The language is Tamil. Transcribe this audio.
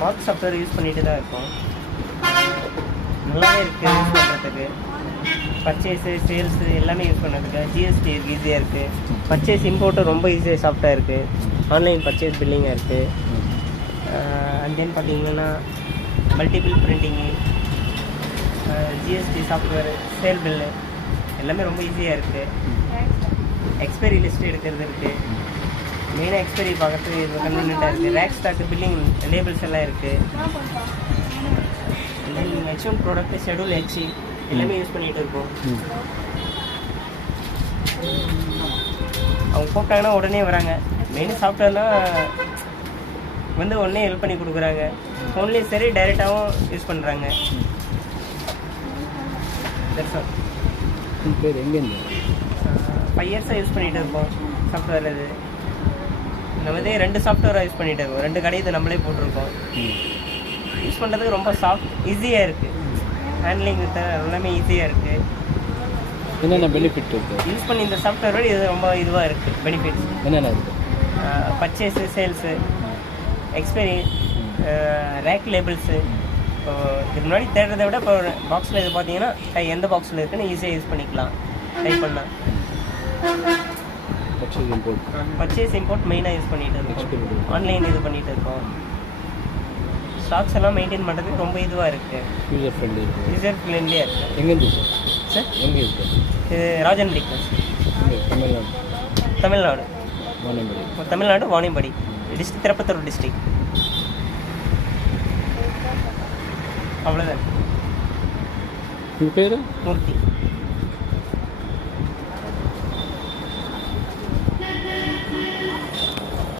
மார்க் சாஃப்ட்வேர் யூஸ் பண்ணிட்டு தான் இருக்கோம். நல்லாவே இருக்குது யூஸ் பண்ணுறதுக்கு. பர்ச்சேஸு சேல்ஸு எல்லாமே யூஸ் பண்ணுறதுக்கு ஜிஎஸ்டி இருக்குது, ஈஸியாக இருக்குது. பர்ச்சேஸ் இம்போர்ட்டும் ரொம்ப ஈஸியாக சாஃப்டாக இருக்குது. ஆன்லைன் பர்ச்சேஸ் பில்லிங்காக இருக்குது. அண்ட் தென் பார்த்தீங்கன்னா multiple printing, GST software, sale bill எல்லாமே ரொம்ப ஈஸியாக இருக்குது. எக்ஸ்பைரி லிஸ்ட்டு எடுக்கிறது இருக்குது. மெயினாக எக்ஸ்பைரி பார்க்குறதுக்கு இது கன்வீனியண்ட்டாக இருக்குது. ரேக் ஸ்டாக்கு பில்லிங் லேபிள்ஸ் எல்லாம் இருக்குது. ஹெச்ஒன் ப்ராடக்ட்டு ஷெடியூல் ஹெச் எல்லாமே யூஸ் பண்ணிகிட்டு இருக்கோம். அவங்க கூப்பிட்டாங்கன்னா உடனே வராங்க. மெயின் சாஃப்ட்வேர்னால் வந்து உடனே ஹெல்ப் பண்ணி கொடுக்குறாங்க. ஃபோன்லேயும் சரி டைரெக்டாகவும் யூஸ் பண்ணுறாங்க. பேர் எங்கேருந்து 5 இயர்ஸாக யூஸ் பண்ணிகிட்டு இருக்கோம் சாஃப்ட்வேர். இது நம்ம வந்து 2 சாஃப்ட்வேராக யூஸ் பண்ணிகிட்டு இருக்கோம். 2 கடை இது நம்மளே போட்டிருக்கோம். யூஸ் பண்ணுறதுக்கு ரொம்ப ஈஸியாக இருக்குது. ஹேண்ட்லிங் எல்லாமே ஈஸியாக இருக்குது. என்னென்ன பெனிஃபிட் இருக்குது யூஸ் பண்ணி இந்த சாஃப்ட்வேர் இது ரொம்ப இதுவாக இருக்குது. பெனிஃபிட்ஸ் என்னென்ன இருக்குது? Purchase, sales, expiry, rack labels. இப்போ இதுக்கு முன்னாடி தேடுறதை விட இப்போ பாக்ஸில் இது பார்த்தீங்கன்னா எந்த பாக்ஸில் இருக்குன்னு ஈஸியாக யூஸ் பண்ணிக்கலாம். டைப் பண்ணலாம். பர்ச்சேஸ் இம்போர்ட் மெயினாக யூஸ் பண்ணிகிட்டு இருக்கோம். ஆன்லைன் இது பண்ணிகிட்டு இருக்கோம். ஸ்டாக்ஸ் எல்லாம் மெயின்டைன் பண்ணுறதுக்கு ரொம்ப இதுவாக இருக்குது. யூசர் ஃப்ரெண்ட்லியாக இருக்குது. எங்கேருந்து சார்? எங்கே இருக்குது? இது ராஜன் டெக்னஸ், தமிழ்நாடு. Tamil Nadu Vaniyambadi district, Tirupattur district. அவ்வளோதான். உங்கள் பேர்? மூர்த்தி.